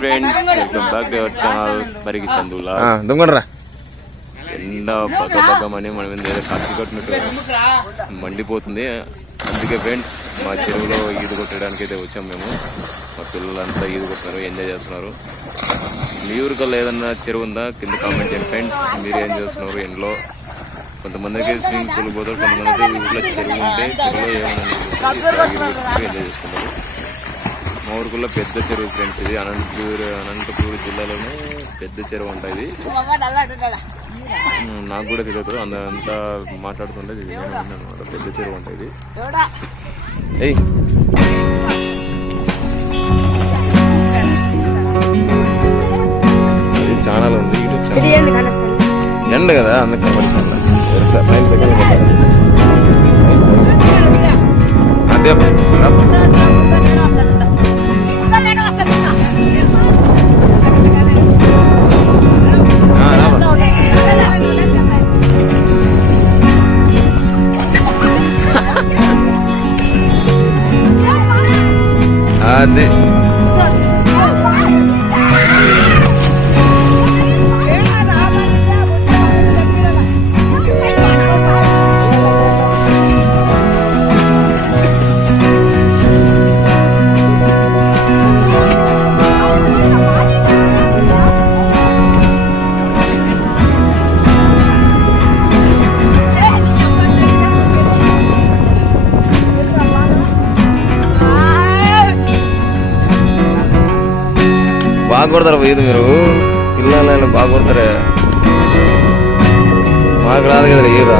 Friends చందులా ఎండ మన ఏదో కొట్టినట్టు మండిపోతుంది. అందుకే ఫ్రెండ్స్ మా చెరువులో ఈదు కొట్టడానికి అయితే వచ్చాం మేము. మా పిల్లలంతా ఈదు కొట్టున్నారు ఎంజాయ్ చేస్తున్నారు. మీ ఊరికల్లా ఏదన్నా చెరువు ఉందా? కింద కామెంట్ చేయండి. ఫ్రెండ్స్ మీరు ఏం చేస్తున్నారు? ఎండలో కొంతమందికి స్విమ్మింగ్ పూల్ పోతారు కొంతమందికి ఊర్లో చెరువు ఉంటే చెరువులో ఏమైనా చేసుకుంటారు. మా ఊరికల్లో పెద్ద చెరువు ఫ్రెండ్స్ ఇది. అనంతపూర్ అనంతపూర్ జిల్లాలోనే పెద్ద చెరువు ఉంటుంది నాకు కూడా తెలియదు. అంత అంతా మాట్లాడుతుంటే అనమాట. పెద్ద చెరువు ఉంటుంది ఏయ్. అది ఛానల్ ఉంది. యూట్యూబ్ ఛానల్ ఎండ కదా అందుకు కనబడుతుంది నైన్ సెకండ్ అదే రాపో. ఆ, రాపో. అది బాగా కొడతారు పోయేది మీరు. పిల్లలు బాగా కొడతారే మాకు రాదు కదా ఈరా